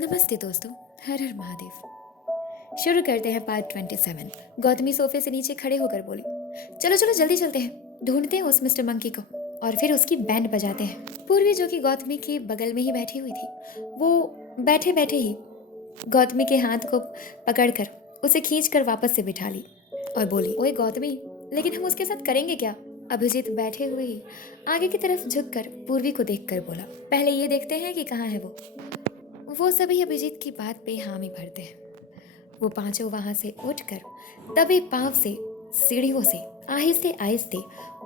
नमस्ते दोस्तों। हर हर महादेव। शुरू करते हैं पार्ट 27। गौतमी सोफे से नीचे खड़े होकर बोली, चलो चलो जल्दी चलते हैं, ढूंढते हैं उस मिस्टर मंकी को और फिर उसकी बैंड बजाते हैं। पूर्वी जो कि गौतमी के बगल में ही बैठी हुई थी, वो बैठे बैठे ही गौतमी के हाथ को पकड़कर उसे खींचकर वापस से बिठा ली और बोली, ओए गौतमी, लेकिन हम उसके साथ करेंगे क्या? अभिजीत बैठे हुए ही आगे की तरफ झुककर पूर्वी को देखकर बोला, पहले ये देखते हैं कि कहाँ है वो सभी अभिजीत की बात पे हामी भरते हैं। वो पांचों वहां से उठकर दबे पांव से सीढ़ियों से आहिस्ते आहिस्ते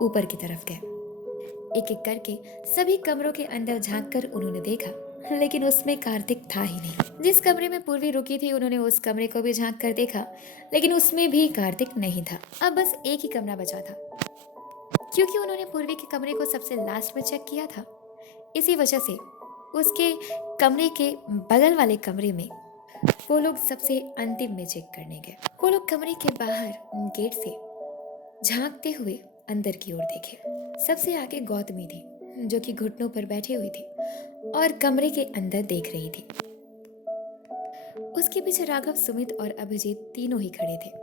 ऊपर की तरफ गए। एक एक करके सभी कमरों के अंदर झांककर उन्होंने देखा, लेकिन उसमें कार्तिक था ही नहीं। जिस कमरे में पूर्वी रुकी थी उन्होंने उस कमरे को भी झांक कर देखा, लेकिन उसमें भी कार्तिक नहीं था। अब बस एक ही कमरा बचा था, क्योंकि उन्होंने पूर्वी के कमरे को सबसे लास्ट में चेक किया था। इसी वजह से उसके कमरे के बगल वाले कमरे में वो लोग सबसे अंतिम में चेक करने गए। वो लोग कमरे के बाहर गेट से झांकते हुए अंदर की ओर देखे। सबसे आगे गौतमी थी, जो कि घुटनों पर बैठी हुई थी और कमरे के अंदर देख रही थी। उसके पीछे राघव, सुमित और अभिजीत तीनों ही खड़े थे।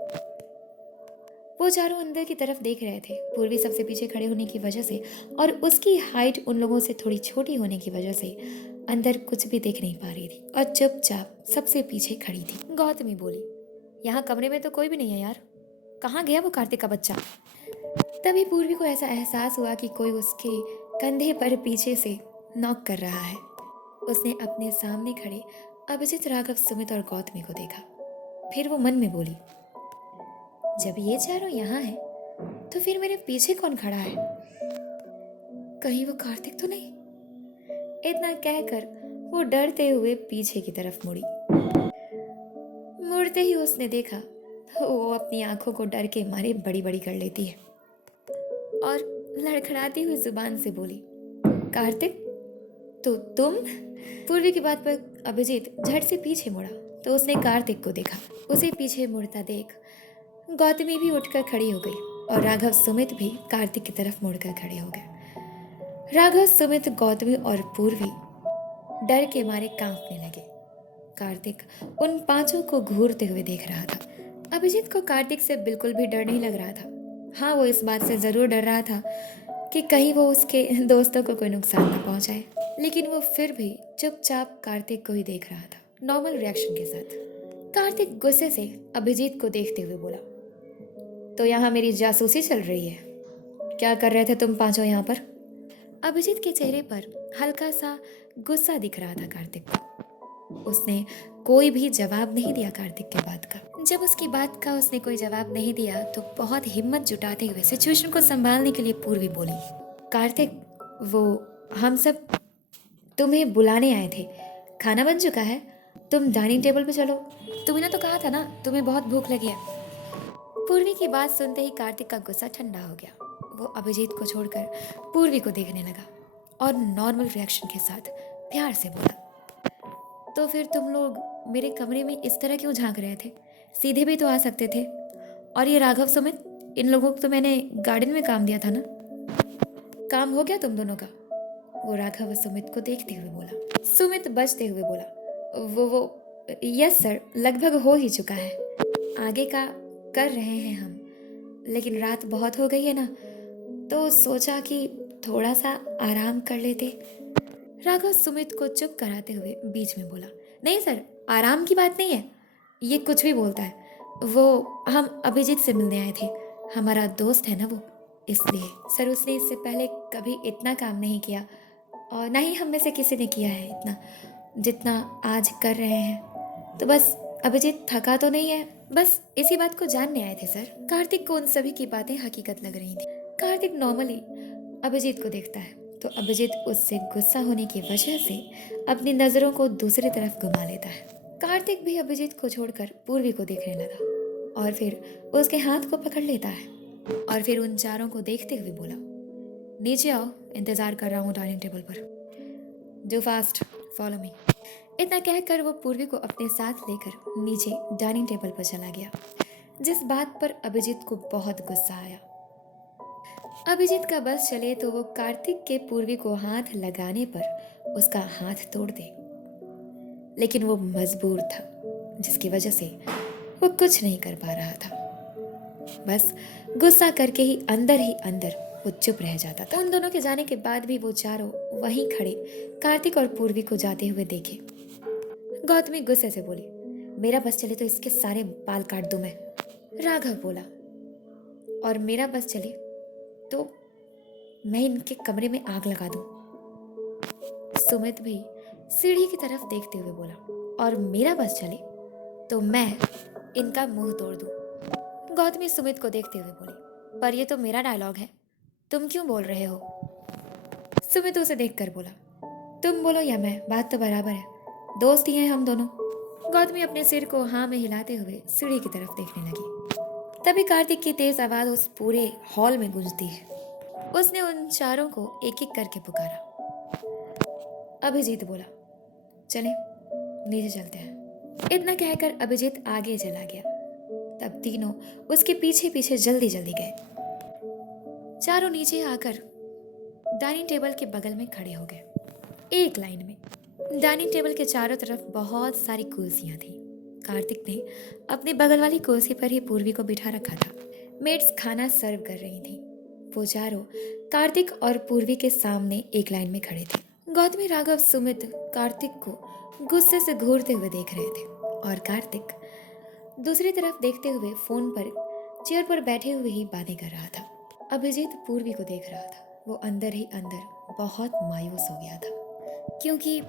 वो चारों अंदर की तरफ देख रहे थे। पूर्वी सबसे पीछे खड़े होने की वजह से और उसकी हाइट उन लोगों से थोड़ी छोटी होने की वजह से अंदर कुछ भी देख नहीं पा रही थी और चुपचाप सबसे पीछे खड़ी थी। गौतमी बोली, यहाँ कमरे में तो कोई भी नहीं है यार, कहाँ गया वो कार्तिक का बच्चा? तभी पूर्वी को ऐसा एहसास हुआ कि कोई उसके कंधे पर पीछे से नॉक कर रहा है। उसने अपने सामने खड़े अभिजीत, राघव, सुमित और गौतमी को देखा। फिर वो मन में बोली, जब ये चारों यहाँ हैं, तो फिर मेरे पीछे कौन खड़ा है? कहीं वो कार्तिक तो नहीं? इतना कहकर वो डरते हुए पीछे की तरफ मुड़ी। मुड़ते ही उसने देखा, वो अपनी आंखों को डर के मारे बड़ी बड़ी कर लेती है और लड़खड़ाती हुई जुबान से बोली, कार्तिक, तो तुम? पूर्वी की बात पर अभिजीत झट से पीछे मुड़ा तो उसने कार्तिक को देखा। उसे पीछे मुड़ता देख गौतमी भी उठकर खड़ी हो गई और राघव, सुमित भी कार्तिक की तरफ मुड़कर खड़े हो गए। राघव, सुमित, गौतमी और पूर्वी डर के मारे कांपने लगे। कार्तिक उन पांचों को घूरते हुए देख रहा था। अभिजीत को कार्तिक से बिल्कुल भी डर नहीं लग रहा था। हाँ, वो इस बात से जरूर डर रहा था कि कहीं वो उसके दोस्तों को कोई नुकसान न पहुंचाए, लेकिन वो फिर भी चुपचाप कार्तिक को ही देख रहा था, नॉर्मल रिएक्शन के साथ। कार्तिक गुस्से से अभिजीत को देखते हुए बोला, तो यहाँ मेरी जासूसी चल रही है? क्या कर रहे थे तुम पांचों यहाँ पर? अभिजीत के चेहरे पर हल्का सा गुस्सा दिख रहा था कार्तिक को। उसने कोई भी जवाब नहीं दिया कार्तिक के बात का। जब उसकी बात का उसने कोई जवाब नहीं दिया तो बहुत हिम्मत जुटाते हुए सिचुएशन को संभालने के लिए पूर्वी बोली, कार्तिक, वो हम सब तुम्हें बुलाने आए थे, खाना बन चुका है, तुम डाइनिंग टेबल पे चलो। तुमने तो कहा था ना तुम्हें बहुत भूख लगी है। पूर्वी की बात सुनते ही कार्तिक का गुस्सा ठंडा हो गया। वो अभिजीत को छोड़कर पूर्वी को देखने लगा और नॉर्मल रिएक्शन के साथ प्यार से बोला, तो फिर तुम लोग मेरे कमरे में इस तरह क्यों झांक रहे थे? सीधे भी तो आ सकते थे। और ये राघव, सुमित, इन लोगों को तो मैंने गार्डन में काम दिया था ना, काम हो गया तुम दोनों का? वो राघव सुमित को देखते हुए बोला। सुमित बचते हुए बोला, वो यस सर, लगभग हो ही चुका है, आगे का कर रहे हैं हम, लेकिन रात बहुत हो गई है ना, तो सोचा कि थोड़ा सा आराम कर लेते। राघव सुमित को चुप कराते हुए बीच में बोला, नहीं सर, आराम की बात नहीं है, ये कुछ भी बोलता है। वो हम अभिजीत से मिलने आए थे, हमारा दोस्त है ना वो, इसलिए। सर, उसने इससे पहले कभी इतना काम नहीं किया और ना ही हम में से किसी ने किया है इतना जितना आज कर रहे हैं। तो बस अभिजीत थका तो नहीं है, बस इसी बात को जानने आए थे सर। कार्तिक को उन सभी की बातें हकीकत लग रही थी। कार्तिक नॉर्मली अभिजीत को देखता है तो अभिजीत उससे गुस्सा होने की वजह से अपनी नजरों को दूसरी तरफ घुमा लेता है। कार्तिक भी अभिजीत को छोड़कर पूर्वी को देखने लगा और फिर उसके हाथ को पकड़ लेता है और फिर उन चारों को देखते हुए बोला, नीचे आओ, इंतजार कर रहा हूँ डाइनिंग टेबल पर, डू फास्ट, फॉलो मी। इतना कहकर वो पूर्वी को अपने साथ लेकर नीचे डाइनिंग टेबल पर चला गया, जिस बात पर अभिजीत को बहुत गुस्सा आया। अभिजीत का बस चले तो वो कार्तिक के पूर्वी को हाथ लगाने पर उसका हाथ तोड़ दे, लेकिन वो मजबूर था, जिसकी वजह से वो कुछ नहीं कर पा रहा था। बस गुस्सा करके ही अंदर वो चुप रह जाता था। उन दोनों के जाने के बाद भी वो चारों वहीं खड़े कार्तिक और पूर्वी को जाते हुए देखे। गौतमी गुस्से से बोली, मेरा बस चले तो इसके सारे बाल काट दूं मैं। राघव बोला, और मेरा बस चले तो मैं इनके कमरे में आग लगा दूं। सुमित भी सीढ़ी की तरफ देखते हुए बोला, और मेरा बस चले तो मैं इनका मुंह तोड़ दूं। गौतमी सुमित को देखते हुए बोली, पर ये तो मेरा डायलॉग है, तुम क्यों बोल रहे हो? सुमित उसे देखकर बोला, तुम बोलो या मैं, बात तो बराबर है, दोस्त ही हैं हम दोनों। गौतमी अपने सिर को हाँ में हिलाते हुए सीढ़ी की तरफ देखने लगी। तभी कार्तिक की तेज आवाज उस पूरे हॉल में गूंजती है। उसने उन चारों को एक एक करके पुकारा। अभिजीत बोला, चले नीचे चलते हैं। इतना कहकर अभिजीत आगे चला गया। तब तीनों उसके पीछे पीछे जल्दी जल्दी गए। चारों नीचे आकर डाइनिंग टेबल के बगल में खड़े हो गए, एक लाइन में। डाइनिंग टेबल के चारों तरफ बहुत सारी कुर्सियां थी। कार्तिक ने अपनी बगल वाली कुर्सी पर ही पूर्वी को बिठा रखा था। मेड्स खाना सर्व कर रही थी। वो चारों कार्तिक और पूर्वी के सामने एक लाइन में खड़े थे। गौतमी, राघव, सुमित कार्तिक को गुस्से से घूरते हुए देख रहे थे, और कार्तिक दूसरी तरफ देखते हुए फोन पर चेयर पर बैठे हुए ही बातें कर रहा था। अभिजीत पूर्वी को देख रहा था। वो अंदर ही अंदर बहुत मायूस हो गया था, क्योंकि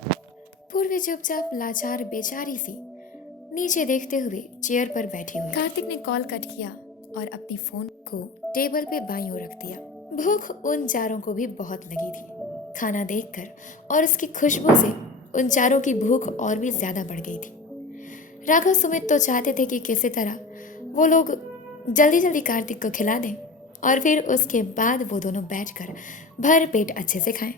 पूर्वी चुपचाप लाचार बेचारी सी नीचे देखते हुए चेयर पर बैठी हुई। कार्तिक ने कॉल कट किया और अपनी फोन को टेबल पे बाईं ओर रख दिया। भूख उन चारों को भी बहुत लगी थी। खाना देखकर और उसकी खुशबू से उन चारों की भूख और भी ज्यादा बढ़ गई थी। राघव, सुमित तो चाहते थे कि किसी तरह वो लोग जल्दी जल्दी कार्तिक को खिला दें और फिर उसके बाद वो दोनों बैठकर भर पेट अच्छे से खाएं।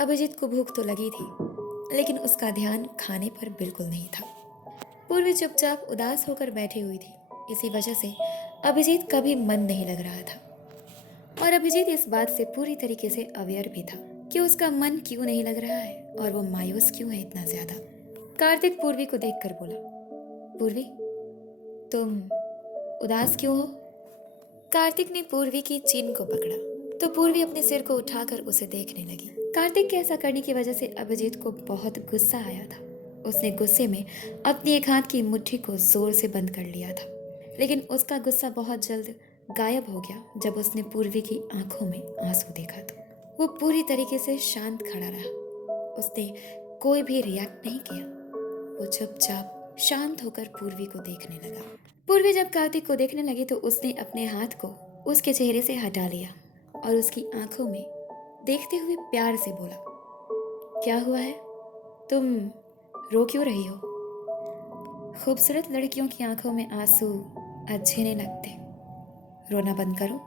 अभिजीत को भूख तो लगी थी, लेकिन उसका ध्यान खाने पर बिल्कुल नहीं था। पूर्वी चुपचाप उदास होकर बैठी हुई थी। इसी वजह से अभिजीत का भी मन नहीं लग रहा था, और अभिजीत इस बात से पूरी तरीके से अवेयर भी था कि उसका मन क्यों नहीं लग रहा है और वो मायूस क्यों है इतना ज्यादा। कार्तिक पूर्वी को देखकर बोला, पूर्वी, तुम उदास क्यों हो? कार्तिक ने पूर्वी की चिन को पकड़ा तो पूर्वी अपने सिर को उठाकर उसे देखने लगी। कार्तिक के ऐसा करने की वजह से अभिजीत को बहुत गुस्सा आया था। उसने गुस्से में अपनी एक हाथ की मुट्ठी को जोर से बंद कर लिया था, लेकिन उसका गुस्सा बहुत जल्द गायब हो गया जब उसने पूर्वी की आंखों में आंसू देखा। तो वो पूरी तरीके से शांत खड़ा रहा। उसने कोई भी रिएक्ट नहीं किया। वो चुपचाप शांत होकर पूर्वी को देखने लगा। पूर्वी जब कार्तिक को देखने लगी तो उसने अपने हाथ को उसके चेहरे से हटा लिया और उसकी आंखों में देखते हुए प्यार से बोला, क्या हुआ है? तुम रो क्यों रही हो? खूबसूरत लड़कियों की आंखों में आंसू अच्छे नहीं लगते, रोना बंद करो।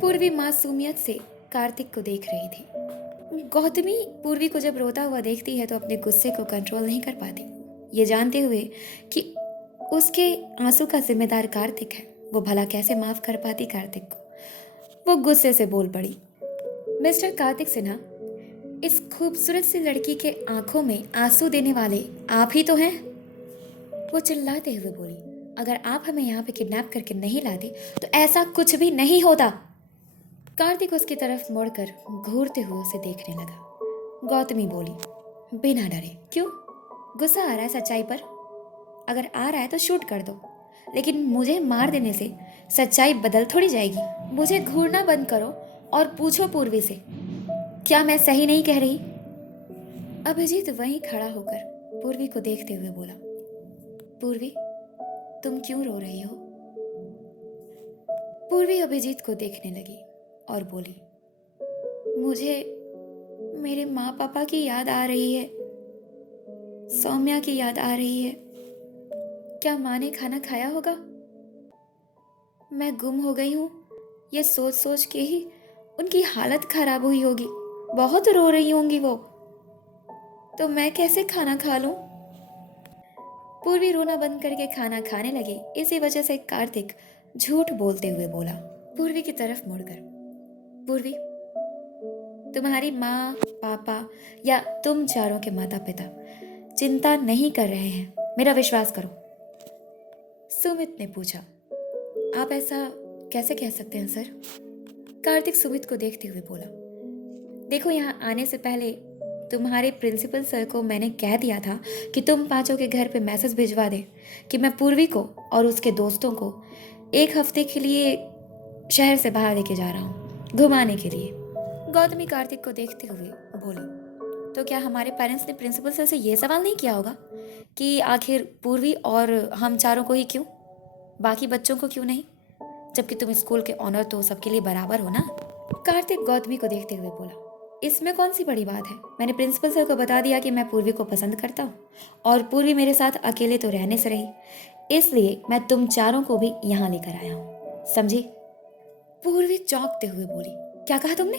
पूर्वी मासूमियत से कार्तिक को देख रही थी। गौतमी पूर्वी को जब रोता हुआ देखती है तो अपने गुस्से को कंट्रोल नहीं कर पाती। ये जानते हुए कि उसके आंसू का जिम्मेदार कार्तिक है, वो भला कैसे माफ कर पाती कार्तिक को। वो गुस्से से बोल पड़ी, मिस्टर कार्तिक सिन्हा, इस खूबसूरत सी लड़की के आंखों में आंसू देने वाले आप ही तो हैं। वो चिल्लाते हुए बोली, अगर आप हमें यहाँ पे किडनैप करके नहीं लाते तो ऐसा कुछ भी नहीं होता। कार्तिक उसकी तरफ मुड़कर घूरते हुए उसे देखने लगा। गौतमी बोली, बिना डरे। क्यों गुस्सा आ रहा है सच्चाई पर? अगर आ रहा है तो शूट कर दो, लेकिन मुझे मार देने से सच्चाई बदल थोड़ी जाएगी। मुझे घूरना बंद करो और पूछो पूर्वी से, क्या मैं सही नहीं कह रही? अभिजीत वहीं खड़ा होकर पूर्वी को देखते हुए बोला, पूर्वी, तुम क्यों रो रही हो? पूर्वी अभिजीत को देखने लगी और बोली, मुझे मेरे माँ पापा की याद आ रही है, सौम्या की याद आ रही है। क्या माँ ने खाना खाया होगा? मैं गुम हो गई हूँ, ये सोच सोच के ही उनकी हालत खराब हुई होगी, बहुत रो रही होंगी वो। तो मैं कैसे खाना खा लूं? पूर्वी रोना बंद करके खाना खाने लगी। इसी वजह से कार्तिक झूठ बोलते हुए बोला, पूर्वी की तरफ मुड़कर, पूर्वी, तुम्हारी माँ, पापा या तुम चारों के माता पिता चिंता नहीं कर रहे हैं, मेरा विश्वास करो। सुमित ने पूछा, आप ऐसा कैसे कह सकते हैं सर? कार्तिक सुमित को देखते हुए बोला, देखो यहाँ आने से पहले तुम्हारे प्रिंसिपल सर को मैंने कह दिया था कि तुम पांचों के घर पे मैसेज भिजवा दे कि मैं पूर्वी को और उसके दोस्तों को 1 हफ्ते के लिए शहर से बाहर लेके जा रहा हूँ, घुमाने के लिए। गौतमी कार्तिक को देखते हुए बोली, तो क्या हमारे पेरेंट्स ने प्रिंसिपल सर से ये सवाल नहीं किया होगा कि आखिर पूर्वी और हम चारों को ही क्यों, बाकी बच्चों को क्यों नहीं, जबकि तुम स्कूल के ऑनर तो सबके लिए बराबर हो ना? कार्तिक गौतमी को देखते हुए बोला, इसमें कौन सी बड़ी बात है? मैंने प्रिंसिपल सर को बता दिया कि मैं पूर्वी को पसंद करता हूँ और पूर्वी मेरे साथ अकेले तो रहने से रही, इसलिए मैं तुम चारों को भी यहाँ लेकर आया हूँ, समझी? पूर्वी चौंकते हुए बोली, क्या कहा तुमने?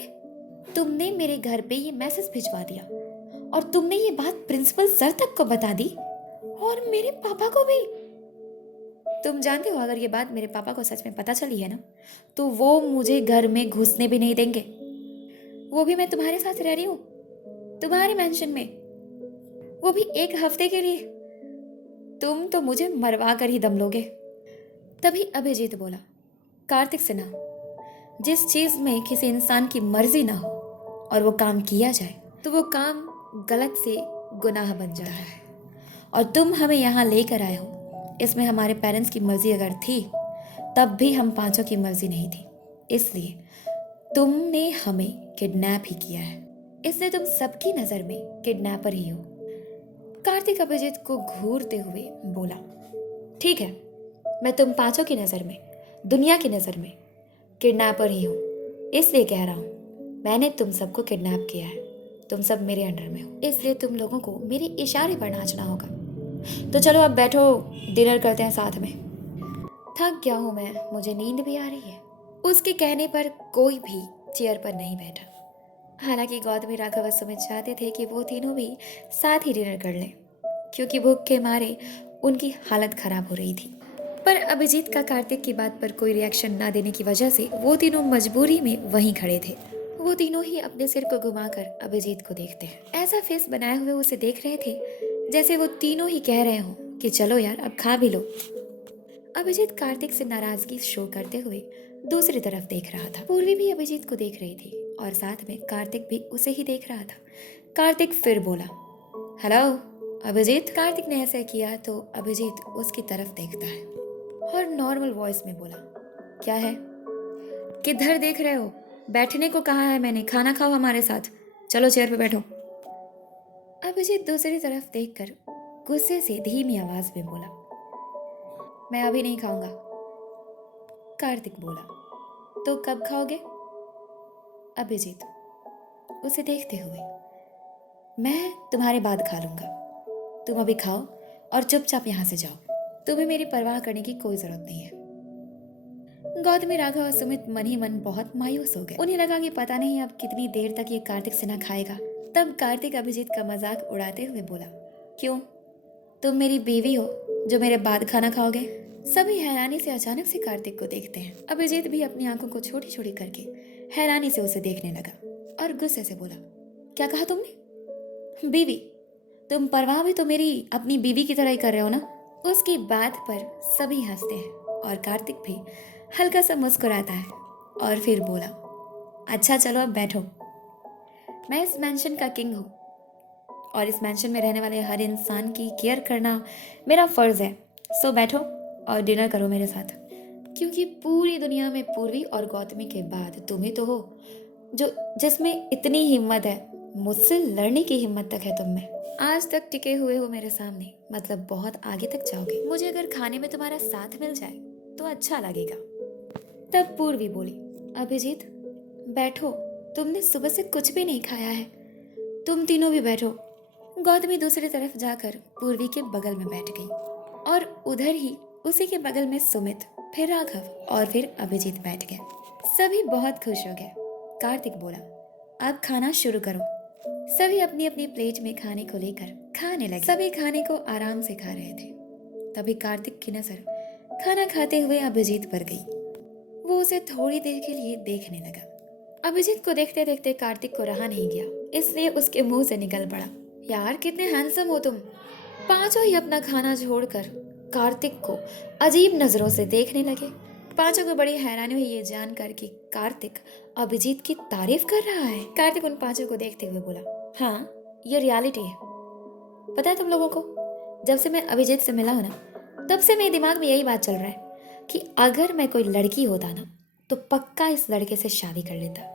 तुमने मेरे घर पे ये मैसेज भिजवा दिया और तुमने ये बात प्रिंसिपल सर तक को बता दी और मेरे पापा को भी? तुम जानते हो अगर ये बात मेरे पापा को सच में पता चली है ना, तो वो मुझे घर में घुसने भी नहीं देंगे, वो भी मैं तुम्हारे साथ रह रही हूँ, तुम्हारे मेंशन में, वो भी 1 हफ्ते के लिए। तुम तो मुझे मरवा कर ही दम लोगे। तभी अभिजीत बोला, कार्तिक सिन्हा, जिस चीज में किसी इंसान की मर्जी ना हो और वो काम किया जाए तो वो काम गलत से गुनाह बन जाता है, और तुम हमें यहाँ लेकर आए हो, इसमें हमारे पेरेंट्स की मर्जी अगर थी तब भी हम पांचों की मर्जी नहीं थी, इसलिए तुमने हमें किडनैप ही किया है, इसलिए तुम सबकी नजर में किडनैपर ही हो। कार्तिक अभिजीत को घूरते हुए बोला, ठीक है, मैं तुम पांचों की नजर में, दुनिया की नजर में किडनैपर ही हूँ, इसलिए कह रहा हूँ मैंने तुम सबको किडनैप किया है, तुम सब मेरे अंडर में हो, इसलिए तुम लोगों को मेरे इशारे पर नाचना होगा। तो चलो अब बैठो, डिनर करते हैं साथ में। थक गया हूँ मैं, मुझे नींद भी आ रही है। उसके कहने पर कोई भी चेयर पर नहीं बैठा। हालांकि गौतमी राघव सुमित चाहते थे कि वो तीनों भी साथ ही डिनर कर लें, क्योंकि भूख के मारे उनकी हालत खराब हो रही थी। पर अभिजीत का कार्तिक की बात पर कोई रिएक्शन ना देने की वजह से वो तीनों मजबूरी में वहीं खड़े थे। वो तीनों ही अपने सिर को घुमाकर अभिजीत को देखते हैं, ऐसा फेस बनाए हुए उसे देख रहे थे जैसे वो तीनों ही कह रहे हों कि चलो यार अब खा भी लो। अभिजीत कार्तिक से नाराजगी शो करते हुए दूसरी तरफ देख रहा था। पूर्वी भी अभिजीत को देख रही थी और साथ में कार्तिक भी उसे ही देख रहा था। कार्तिक फिर बोला, हेलो अभिजीत। कार्तिक ने ऐसा किया तो अभिजीत उसकी तरफ देखता है और नॉर्मल वॉइस में बोला, क्या है, किधर देख रहे हो? बैठने को कहा है मैंने, खाना खाओ हमारे साथ, चलो चेयर पे बैठो। अभिजीत दूसरी तरफ देखकर गुस्से से धीमी आवाज में बोला, मैं अभी नहीं खाऊंगा। कार्तिक बोला, तो कब खाओगे? अभिजीत उसे देखते हुए, मैं तुम्हारे बाद खा लूंगा, तुम अभी खाओ और चुपचाप यहाँ से जाओ, तुम्हें मेरी परवाह करने की कोई जरूरत नहीं है। गौतमी राघव और सुमित मन ही मन बहुत मायूस हो गए। उन्हें लगा कि पता नहीं अब कितनी देर तक ये कार्तिक सिन्हा खाएगा। तब कार्तिक अभिजीत का मजाक उड़ाते हुए बोला, क्यों, तुम मेरी बीवी हो जो मेरे बाद खाना खाओगे? सभी हैरानी से अचानक से कार्तिक को देखते हैं। अभिजीत भी अपनी आंखों को छोटी छोटी करके हैरानी से उसे देखने लगा और गुस्से से बोला, क्या कहा तुमने? बीवी? तुम परवाह भी तो मेरी अपनी बीवी की तरह ही कर रहे हो ना? उसकी बात पर सभी हंसते हैं और कार्तिक भी हल्का सा मुस्कुराता है और फिर बोला, अच्छा चलो अब बैठो, मैं इस मेंशन का किंग हूँ और इस मेंशन में रहने वाले हर इंसान की केयर करना मेरा फर्ज है, सो बैठो और डिनर करो मेरे साथ, क्योंकि पूरी दुनिया में पूर्वी और गौतमी के बाद तुम ही तो हो जो जिसमें इतनी हिम्मत है, मुझसे लड़ने की हिम्मत तक है तुम में। आज तक टिके हुए हो मेरे सामने, मतलब बहुत आगे तक जाओगे। मुझे अगर खाने में तुम्हारा साथ मिल जाए तो अच्छा लगेगा। तब पूर्वी बोली, अभिजीत बैठो, तुमने सुबह से कुछ भी नहीं खाया है, तुम तीनों भी बैठो। गौतमी दूसरी तरफ जाकर पूर्वी के बगल में बैठ गई और उधर ही उसी के बगल में सुमित, फिर राघव और फिर अभिजीत बैठ गए। सभी बहुत खुश हो गए। कार्तिक बोला, अब खाना शुरू करो। सभी अपनी अपनी प्लेट में खाने को लेकर खाने लगे। सभी खाने को आराम से खा रहे थे। तभी कार्तिक की नजर खाना खाते हुए अभिजीत पर गई। वो उसे थोड़ी देर के लिए देखने लगा। अभिजीत को देखते देखते कार्तिक को रहा नहीं गया, इसलिए उसके मुंह से निकल पड़ा, यार कितने हैंडसम हो तुम। पांचों ही अपना खाना छोड़कर कार्तिक को अजीब नजरों से देखने लगे। पांचों को बड़ी हैरानी हुई ये जानकर कि कार्तिक अभिजीत की तारीफ कर रहा है। कार्तिक उन पांचों को देखते हुए बोला, हाँ ये रियलिटी है। पता है तुम लोगों को, जब से मैं अभिजीत से मिला हूं ना, तब से मेरे दिमाग में यही बात चल रहा है कि अगर मैं कोई लड़की होता ना तो पक्का इस लड़के से शादी कर लेता।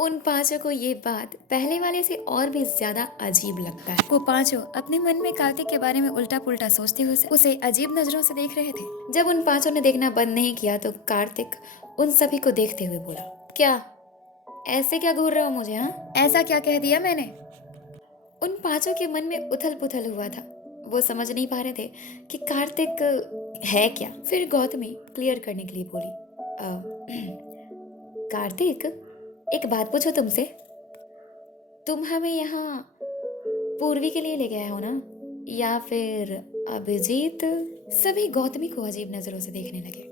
उन पांचों को ये बात पहले वाले से और भी ज्यादा अजीब लगता है। वो पांचों अपने मन में कार्तिक के बारे में उल्टा पुल्टा सोचते हुए उसे अजीब नजरों से देख रहे थे। जब उन पांचों ने देखना बंद नहीं किया तो कार्तिक उन सभी को देखते हुए बोला, क्या ऐसे क्या घूर रहे हो मुझे? हाँ, ऐसा क्या कह दिया मैंने? उन पांचों के मन में उथल पुथल हुआ था। वो समझ नहीं पा रहे थे कि कार्तिक है क्या। फिर गौतमी क्लियर करने के लिए बोली, कार्तिक एक बात पूछो तुमसे, तुम हमें यहाँ पूर्वी के लिए ले गए हो ना, या फिर अभिजीत? सभी गौतमी को अजीब नजरों से देखने लगे।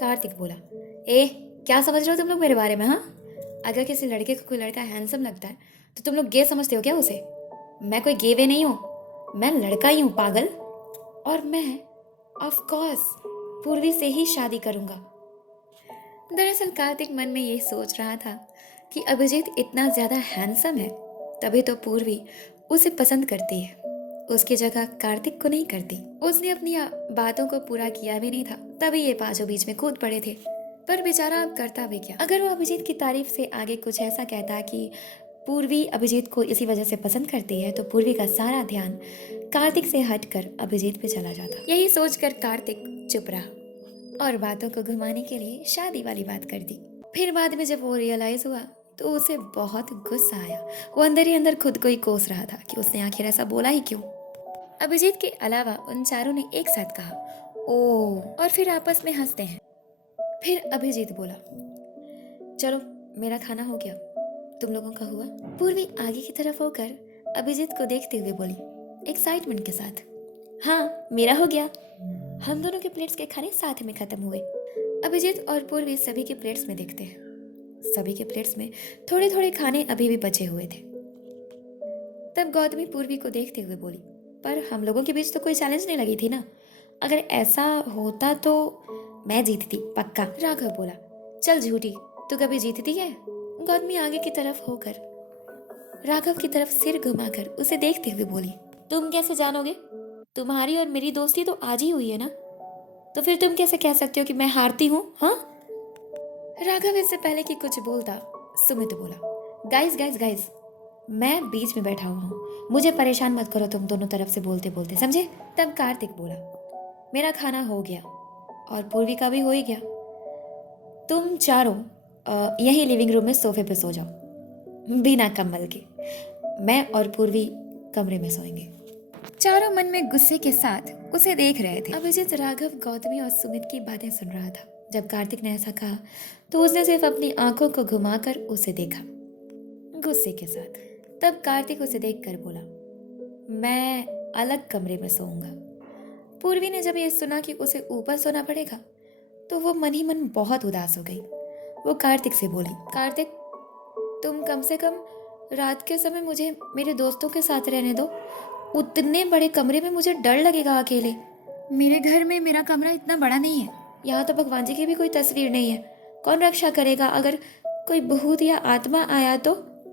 कार्तिक बोला, ए क्या समझ रहे हो तुम लोग मेरे बारे में? हाँ, अगर किसी लड़के को कोई लड़का हैंडसम लगता है तो तुम लोग गे समझते हो क्या उसे? मैं कोई गे वे नहीं हूँ, मैं लड़का ही हूँ पागल। और मैं ऑफ कोर्स पूर्वी से ही शादी करूंगा। दरअसल कार्तिक मन में ये सोच रहा था कि अभिजीत इतना ज्यादा हैंडसम है तभी तो पूर्वी उसे पसंद करती है, उसकी जगह कार्तिक को नहीं करती। उसने अपनी बातों को पूरा किया भी नहीं था, तभी ये पांचों बीच में कूद पड़े थे। पर बेचारा अब करता भी क्या। अगर वो अभिजीत की तारीफ से आगे कुछ ऐसा कहता कि पूर्वी अभिजीत को इसी वजह से पसंद करती है तो पूर्वी का सारा ध्यान कार्तिक से हटकर अभिजीत पे चला जाता। यही सोचकर कार्तिक चुप रहा और बातों को घुमाने के लिए शादी वाली बात कर दी। फिर बाद में जब वो रियलाइज हुआ तो उसे बहुत गुस्सा आया। वो अंदर ही अंदर खुद को ही कोस रहा था कि उसने आखिर ऐसा बोला ही क्यों। अभिजीत के अलावा उन चारों ने एक साथ कहा, ओ, और फिर आपस में हंसते हैं। फिर अभिजीत बोला, चलो मेरा खाना हो गया, तुम लोगों का हुआ? पूर्वी आगे की तरफ होकर अभिजीत को देखते हुए बोली एक्साइटमेंट के साथ, हाँ मेरा हो गया। हम दोनों के प्लेट्स के खाने साथ में खत्म हुए। अभिजीत और पूर्वी सभी के प्लेट्स में देखते हैं। सभी के प्लेट्स में थोड़े थोड़े खाने अभी भी बचे हुए थे। तब गौतमी पूर्वी को देखते हुए बोली, पर हम लोगों के बीच तो कोई चैलेंज नहीं लगी थी ना, अगर ऐसा होता तो मैं जीतती पक्का। राघव बोला, चल झूठी, तू कभी जीतती है? गौतमी आगे की तरफ होकर राघव की तरफ सिर घुमाकर उसे देखते हुए बोली, तुम कैसे जानोगे? तुम्हारी और मेरी दोस्ती तो आज ही हुई है ना, तो फिर तुम कैसे कह सकते हो कि मैं हारती हूँ? हाँ? राघव इससे पहले कि कुछ बोलता सुमित बोला, गाइस गाइस गाइस, मैं बीच में बैठा हुआ हूँ, मुझे परेशान मत करो तुम दोनों तरफ से बोलते बोलते, समझे? तब कार्तिक बोला, मेरा खाना हो गया और पूर्वी का भी हो ही गया, तुम चारों यही लिविंग रूम में सोफे पे सो जाओ बिना कम्बल के, मैं और पूर्वी कमरे में सोएंगे। चारों मन में गुस्से के साथ उसे देख रहे थे। अभिजीत राघव गौतमी और सुमित की बातें सुन रहा था। जब कार्तिक ने ऐसा कहा तो उसने सिर्फ अपनी आंखों को घुमाकर उसे देखा गुस्से के साथ। तब कार्तिक उसे देखकर बोला, मैं अलग कमरे में सोऊंगा। पूर्वी ने जब ये सुना कि उसे ऊपर सोना पड़ेगा तो वो मन ही मन बहुत उदास हो गई। वो कार्तिक से बोली, कार्तिक तुम कम से कम रात के समय मुझे मेरे दोस्तों के साथ रहने दो, उतने बड़े कमरे में मुझे डर लगेगा अकेले। मेरे घर में मेरा कमरा इतना बड़ा नहीं है, यहाँ तो भगवान जी की भी कोई तस्वीर नहीं है, कौन रक्षा करेगा? अगर कोई भूत या आत्मा आया तो?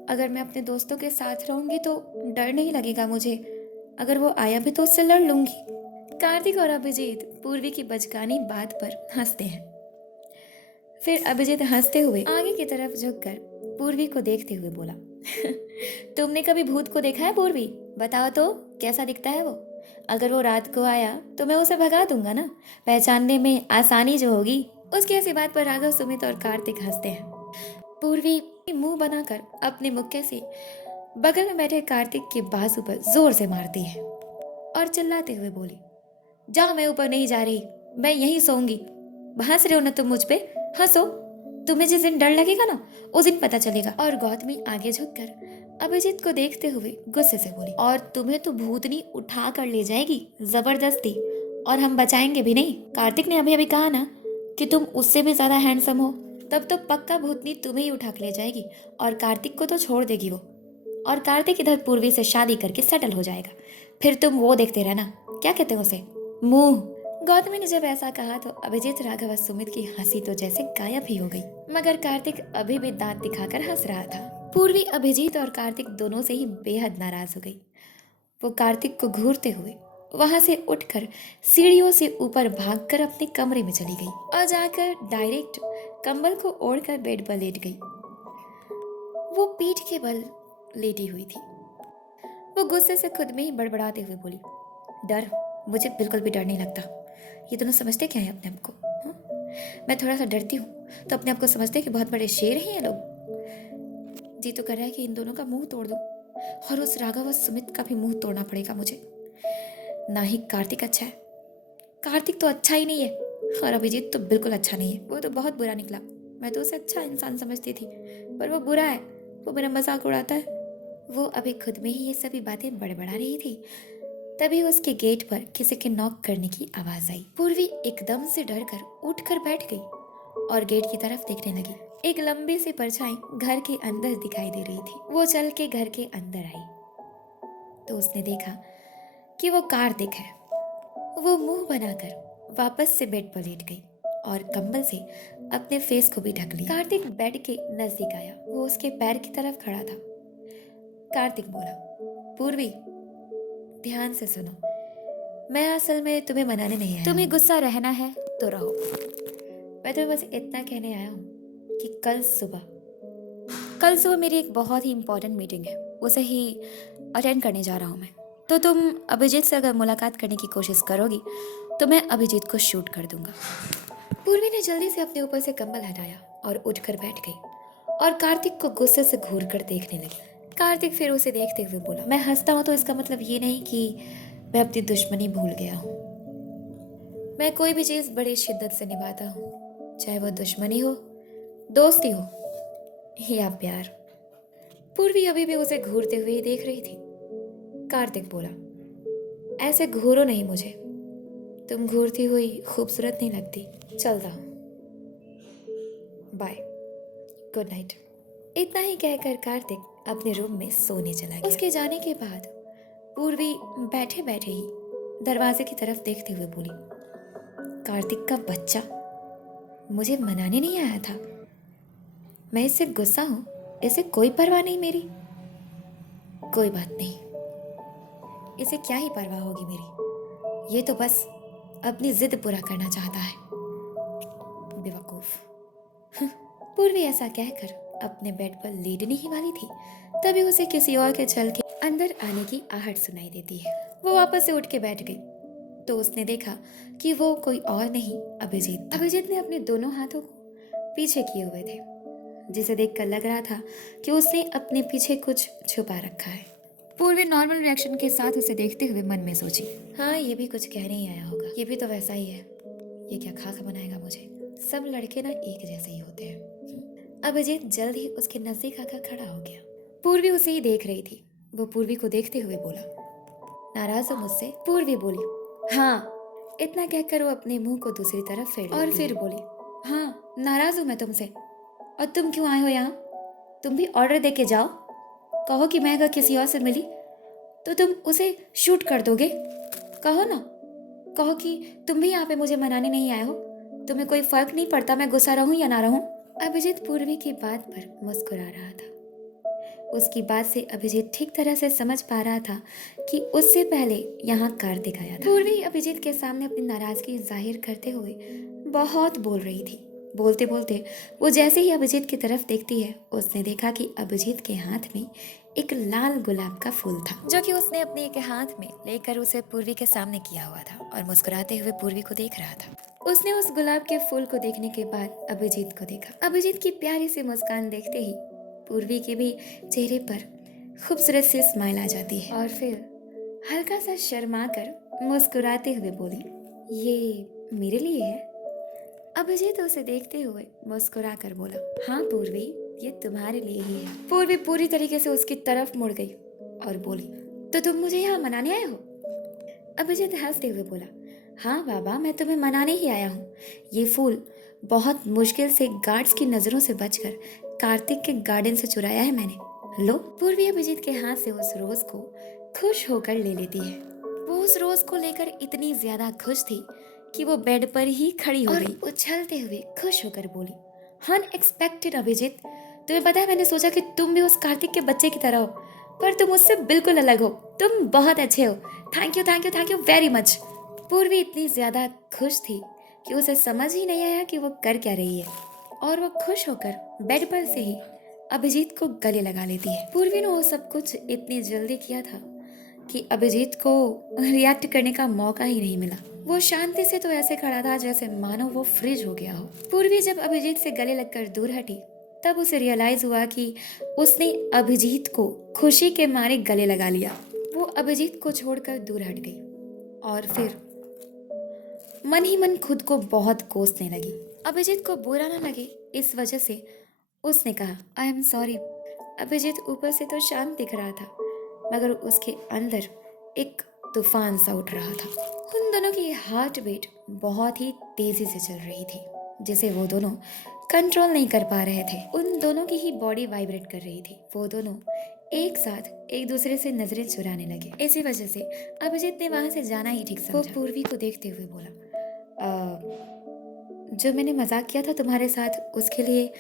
अगर मैं अपने दोस्तों के साथ रहूंगी तो डर नहीं लगेगा मुझे, अगर वो आया भी तो उससे लड़ लूंगी। कार्तिक और अभिजीत पूर्वी की बचकानी बात पर हंसते हैं। फिर अभिजीत हंसते हुए आगे की तरफ झुककर पूर्वी को देखते हुए बोला, तुमने कभी भूत को देखा है पूर्वी? बताओ तो कैसा दिखता है वो? अगर वो रात को आया तो मैं उसे भगा दूंगा ना, पहचानने में आसानी जो होगी। उसकी ऐसी बात पर राघव, सुमित और कार्तिक हंसते हैं। पूर्वी मुंह बनाकर अपने मुक्के से बगल में बैठे कार्तिक के बाजू पर जोर से मारती है और चिल्लाते हुए बोली, जाओ, मैं ऊपर नहीं जा रही, मैं यहीं सोऊंगी। हंस रहे हो ना तुम मुझ पे? हंसो, तुम्हें जिस दिन डर लगेगा ना उस दिन पता चलेगा। और गौतमी आगे झुककर अभिजीत को देखते हुए गुस्से से बोली, और तुम्हें तो भूतनी उठा कर ले जाएगी जबरदस्ती, और हम बचाएंगे भी नहीं। कार्तिक ने अभी अभी कहा ना कि तुम उससे भी ज्यादा हैंडसम हो, तब तो पक्का भूतनी तुम्हें ही उठा कर ले जाएगी और कार्तिक को तो छोड़ देगी वो। और कार्तिक इधर पूर्वी से शादी करके सेटल हो जाएगा। फिर तुम वो देखते रहना, क्या कहते हो उसे, मुंह। गौतमी ने जब ऐसा कहा तो अभिजीत, राघव और सुमित की हंसी तो जैसे गायब ही हो गई, मगर कार्तिक अभी भी दांत दिखाकर हंस रहा था। पूर्वी अभिजीत और कार्तिक दोनों से ही बेहद नाराज हो गई। वो कार्तिक को घूरते हुए वहां से उठकर सीढ़ियों से ऊपर भागकर अपने कमरे में चली गई और जाकर डायरेक्ट कंबल को ओढ़कर बेड पर लेट गई। वो पीठ के बल लेटी हुई थी। वो गुस्से से खुद में ही बड़बड़ाते हुए बोली, डर, मुझे बिल्कुल भी डर नहीं लगता। ये दोनों समझते क्या है अपने आप को, हाँ? मैं थोड़ा सा डरती हूँ तो अपने आप को समझते कि बहुत बड़े शेर हैं ये लोग। जी तो कर रहा है कि इन दोनों का मुंह तोड़ दूं, और उस राघव और सुमित का भी मुंह तोड़ना पड़ेगा मुझे। ना ही कार्तिक अच्छा है, कार्तिक तो अच्छा ही नहीं है, और अभिजीत तो बिल्कुल अच्छा नहीं है। वो तो बहुत बुरा निकला। मैं तो उसे अच्छा इंसान समझती थी, पर वो बुरा है। वो मेरा मजाक उड़ाता है। वो अभी खुद में ही ये सभी बातें बड़बड़ा रही थी, तभी उसके गेट पर किसी के नॉक करने की आवाज आई। पूर्वी एकदम से डरकर उठकर बैठ गई और गेट की तरफ देखने लगी। एक लंबी सी परछाई घर के अंदर दिखाई दे रही थी। वो चल के घर के अंदर आई तो उसने देखा कि वो कार्तिक है। वो मुंह बनाकर वापस से बेड पर लेट गई और कंबल से अपने फेस को भी ढक लिया। कार्तिक बेड के नजदीक आया। वो उसके पैर की तरफ खड़ा था। कार्तिक बोला, पूर्वी, ध्यान से सुनो, मैं असल में तुम्हें मनाने नहीं आया। तुम्हें गुस्सा रहना है तो रहो। मैं तुम्हें बस इतना कहने आया हूँ कि कल सुबह मेरी एक बहुत ही इम्पोर्टेंट मीटिंग है, उसे ही अटेंड करने जा रहा हूँ मैं। तो तुम अभिजीत से अगर मुलाकात करने की कोशिश करोगी तो मैं अभिजीत को शूट कर दूंगा। पूर्वी ने जल्दी से अपने ऊपर से कंबल हटाया और उठकर बैठ गई और कार्तिक को गुस्से से घूर कर देखने लगी। कार्तिक फिर उसे देखते हुए बोला, मैं हंसता हूँ तो इसका मतलब ये नहीं कि मैं अपनी दुश्मनी भूल गया हूँ। मैं कोई भी चीज़ बड़ी शिद्दत से निभाता हूँ, चाहे वो दुश्मनी हो, दोस्ती हो या प्यार। पूर्वी अभी भी उसे घूरते हुए ही देख रही थी। कार्तिक बोला, ऐसे घूरो नहीं मुझे, तुम घूरती हुई खूबसूरत नहीं लगती। चलता हूँ, बाय, गुड नाइट। इतना ही कहकर कार्तिक अपने रूम में सोने चला गया। उसके जाने के बाद पूर्वी बैठे बैठे ही दरवाजे की तरफ देखते हुए बोली, कार्तिक का बच्चा मुझे मनाने नहीं आया था। मैं इससे गुस्सा हूँ, इसे कोई परवाह नहीं मेरी। कोई बात नहीं, इसे क्या ही परवाह होगी मेरी। ये तो बस अपनी जिद पूरा करना चाहता है, बेवकूफ। पूर्वी ऐसा कहकर अपने बेड पर लेटने ही वाली थी, तभी उसे किसी और के चल के अंदर आने की आहट सुनाई देती है। वो वापस से उठ के बैठ गई तो उसने देखा कि वो कोई और नहीं, अभिजीत था। अभिजीत ने अपने दोनों हाथों को पीछे किए हुए थे, जिसे देखकर लग रहा था कि उसने अपने पीछे कुछ छुपा रखा है। पूर्वी नॉर्मल रिएक्शन के साथ उसे देखते हुए मन में सोची, हाँ, ये भी कुछ कहने ही आया होगा। ये भी तो वैसा ही है, ये क्या खाका बनाएगा मुझे। सब लड़के ना एक जैसे ही होते हैं। अभिजीत जल्द ही उसके नजदीक आकर खड़ा हो गया। पूर्वी उसे ही देख रही थी। वो पूर्वी को देखते हुए बोला, नाराज हो मुझसे? पूर्वी बोली, हाँ। इतना कहकर वो अपने मुंह को दूसरी तरफ फेर और फिर बोली, हाँ, नाराज हूँ मैं तुमसे। और तुम क्यों आए हो यहाँ? तुम भी ऑर्डर दे के जाओ। कहो कि मैं अगर किसी और से मिली तो तुम उसे शूट कर दोगे। कहो ना, कहो कि तुम भी यहाँ पे मुझे मनाने नहीं आए हो। तुम्हें कोई फर्क नहीं पड़ता मैं गुस्सा रहूं या ना रहूं। अभिजीत पूर्वी की बात पर मुस्कुरा रहा था। उसकी बात से अभिजीत ठीक तरह से समझ पा रहा था कि उससे पहले यहाँ कार्तिक आया था। पूर्वी अभिजीत के सामने अपनी नाराजगी जाहिर करते हुए बहुत बोल रही थी। बोलते बोलते वो जैसे ही अभिजीत की तरफ देखती है, उसने देखा कि अभिजीत के हाथ में एक लाल गुलाब का फूल था, जो कि उसने अपने एक हाथ में लेकर उसे पूर्वी के सामने किया हुआ था और मुस्कुराते हुए पूर्वी को देख रहा था। उसने उस गुलाब के फूल को देखने के बाद अभिजीत को देखा। अभिजीत की प्यारी सी मुस्कान देखते ही पूर्वी के भी चेहरे पर खूबसूरत सी स्माइल आ जाती है और फिर हल्का सा शर्मा कर मुस्कुराते हुए बोली, ये मेरे लिए है? अभिजीत उसे देखते हुए मुस्कुरा कर बोला, हाँ पूर्वी, ये तुम्हारे लिए ही है। पूर्वी पूरी तरीके से उसकी तरफ मुड़ गई और बोली, तो तुम मुझे यहाँ मनाने आए हो? अभिजीत हंसते हुए बोला, हाँ बाबा, मैं तुम्हें मनाने ही आया हूँ। ये फूल बहुत मुश्किल से गार्ड्स की नजरों से बचकर कार्तिक के गार्डन से चुराया है मैंने। लो। पूर्वी अभिजीत के हाथ से उस रोज को खुश होकर ले लेती है। वो उस रोज को लेकर इतनी ज्यादा खुश थी कि वो बेड पर ही खड़ी हो गई, उछलते हुए खुश होकर बोली, अनएक्सपेक्टेड अभिजीत, तुम्हें पता है मैंने सोचा कि तुम भी उस कार्तिक के बच्चे की तरह हो, पर तुम उससे बिल्कुल अलग हो। तुम बहुत अच्छे हो। Thank you thank you thank you very much. पूर्वी इतनी ज्यादा खुश थी कि उसे समझ ही नहीं आया कि वो कर क्या रही है, और वो खुश होकर बेड पर से ही अभिजीत को गले लगा लेती है। पूर्वी ने वो सब कुछ इतनी जल्दी किया था कि अभिजीत को रिएक्ट करने का मौका ही नहीं मिला। वो शांति से तो ऐसे खड़ा था जैसे मानो वो फ्रिज हो गया हो। पूर्वी जब अभिजीत से गले लगकर दूर हटी, तब उसे रियलाइज हुआ कि उसने अभिजीत को खुशी के मारे गले लगा लिया। वो अभिजीत को छोड़कर दूर हट गई और फिर मन ही मन खुद को बहुत कोसने लगी। अभिजीत को बुरा न लगे इस वजह से उसने कहा, आई एम सॉरी। अभिजीत ऊपर से तो शांत दिख रहा था, मगर उसके अंदर एक तूफान सा उठ रहा था। उन दोनों की हार्ट बीट बहुत ही तेजी से चल रही थी, जिसे वो दोनों कंट्रोल नहीं कर पा रहे थे। उन दोनों की ही बॉडी वाइब्रेट कर रही थी। वो दोनों एक साथ एक दूसरे से नजरें चुराने लगे। इसी वजह से अभिजीत ने वहां से जाना ही ठीक समझा। वो पूर्वी को देखते हुए बोला, जो मैंने मजाक किया था तुम्हारे साथ उसके लिए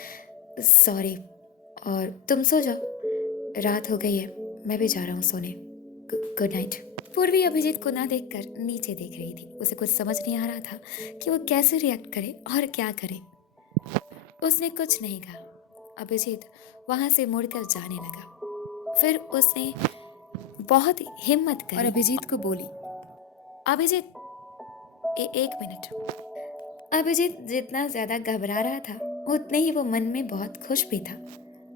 सॉरी, और तुम सो जाओ, रात हो गई है, मैं भी जा रहा हूँ सोने। Good night. पूर्वी अभिजीत को ना देखकर नीचे देख रही थी। उसे कुछ समझ नहीं आ रहा था कि वो कैसे रिएक्ट करे और क्या करे। उसने कुछ नहीं कहा। अभिजीत वहां से मुड़कर जाने लगा। फिर उसने बहुत हिम्मत करी और अभिजीत को बोली, अभिजीत एक मिनट। अभिजीत जितना ज्यादा घबरा रहा था उतने ही वो मन में बहुत खुश भी था।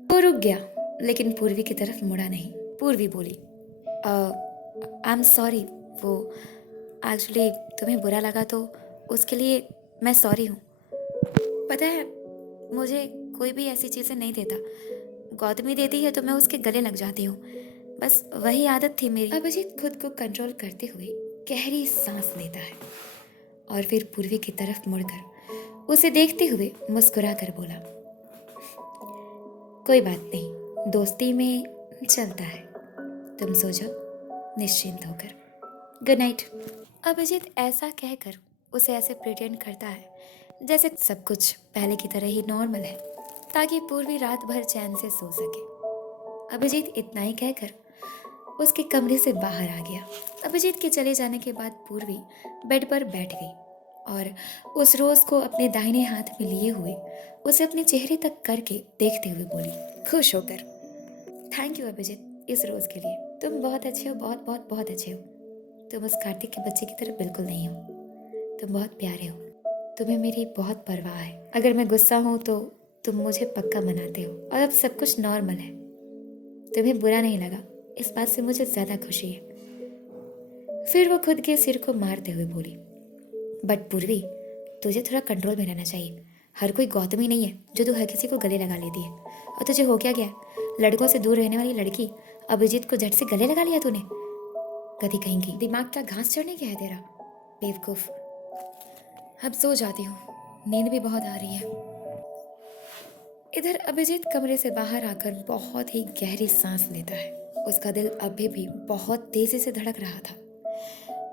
वो रुक गया, लेकिन पूर्वी की तरफ मुड़ा नहीं। पूर्वी बोली, आई एम सॉरी, वो एक्चुअली तुम्हें बुरा लगा तो उसके लिए मैं सॉरी हूँ। पता है, मुझे कोई भी ऐसी चीज़ें नहीं देता। गौतमी देती है तो मैं उसके गले लग जाती हूँ, बस वही आदत थी मेरी। अभिजीत खुद को कंट्रोल करते हुए गहरी सांस लेता है और फिर पूर्वी की तरफ मुड़कर उसे देखते हुए मुस्कुरा कर बोला, कोई बात नहीं, दोस्ती में चलता है, तुम सो जाओ निश्चिंत होकर। Good night. अभिजीत ऐसा कहकर उसे ऐसे प्रिटेंड करता है जैसे सब कुछ पहले की तरह ही नॉर्मल है, ताकि पूर्वी रात भर चैन से सो सके। अभिजीत इतना ही कहकर उसके कमरे से बाहर आ गया। अभिजीत के चले जाने के बाद पूर्वी बेड पर बैठ गई और उस रोज को अपने दाहिने हाथ में लिए हुए उसे अपने चेहरे तक करके देखते हुए बोली, खुश होकर, थैंक यू अभिजीत इस रोज के लिए। तुम बहुत अच्छे हो, बहुत बहुत बहुत अच्छे हो। तुम उस कार्तिक के बच्चे की तरह बिल्कुल नहीं हो। तुम बहुत प्यारे हो। तुम्हें मेरी बहुत परवाह है। अगर मैं गुस्सा हूँ तो तुम मुझे पक्का मनाते हो, और अब सब कुछ नॉर्मल है। तुम्हें बुरा नहीं लगा, इस बात से मुझे ज्यादा खुशी है। फिर वो खुद के सिर को मारते हुए बोली, बट पूर्वी, तुझे थोड़ा कंट्रोल में रहना चाहिए। हर कोई गौतमी नहीं है जो तू हर किसी को गले लगा लेती है। और तुझे हो क्या गया? लड़कों से दूर रहने वाली लड़की अभिजीत को झट से गले लगा लिया तूने। गधी कहेंगी, दिमाग क्या घास चढ़ने गया है तेरा, बेवकूफ। अब सो जाती हूँ, नींद भी बहुत आ रही है। इधर अभिजीत कमरे से बाहर आकर बहुत ही गहरी सांस लेता है। उसका दिल अभी भी बहुत तेजी से धड़क रहा था।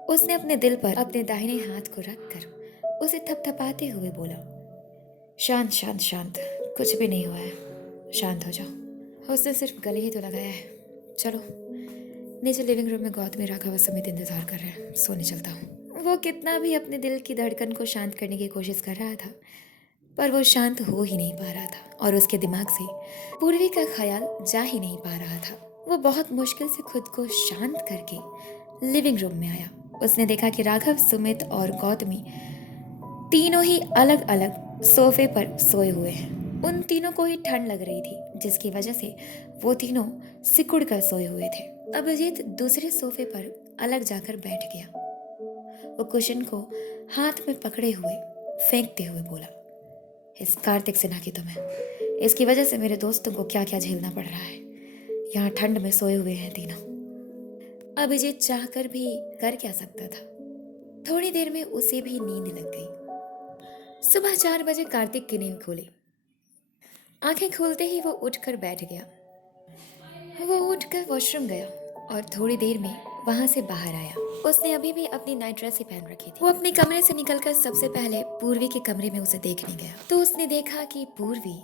उसने अपने दिल पर अपने दाहिने हाथ को रखकर उसे थपथपाते हुए बोला, शांत शांत शांत, कुछ भी नहीं हुआ है, शांत हो जाओ। उसने सिर्फ गले ही तो लगाया है। चलो नीचे लिविंग रूम में गौतमी राघव समेत इंतजार कर रहे हैं, सोने चलता हूँ। वो कितना भी अपने दिल की धड़कन को शांत करने की कोशिश कर रहा था, पर वो शांत हो ही नहीं पा रहा था और उसके दिमाग से पूर्वी का ख्याल जा ही नहीं पा रहा था। वो बहुत मुश्किल से खुद को शांत करके लिविंग रूम में आया। उसने देखा कि राघव, सुमित और गौतमी तीनों ही अलग अलग सोफे पर सोए हुए हैं। उन तीनों को ही ठंड लग रही थी, जिसकी वजह से वो तीनों सिकुड़ कर सोए हुए थे। अभिजीत दूसरे सोफे पर अलग जाकर बैठ गया। वो कुशन को हाथ में पकड़े हुए फेंकते हुए बोला, इस कार्तिक सिन्हा की तुम्हें, इसकी वजह से मेरे दोस्तों को क्या क्या झेलना पड़ रहा है। यहाँ ठंड में सोए हुए हैं तीनों। अभिजीत चाहकर भी कर क्या सकता था। थोड़ी देर में उसे भी नींद लग गई। सुबह 4 बजे कार्तिक की नींद खुली। आंखें खोलते ही वो उठकर बैठ गया। वो उठकर वॉशरूम गया और थोड़ी देर में वहां से बाहर आया। उसने अभी भी अपनी नाइट ड्रेस ही पहन रखी थी। वो अपने कमरे से निकलकर सबसे पहले पूर्वी के कमरे में उसे देखने गया तो उसने देखा कि पूर्वी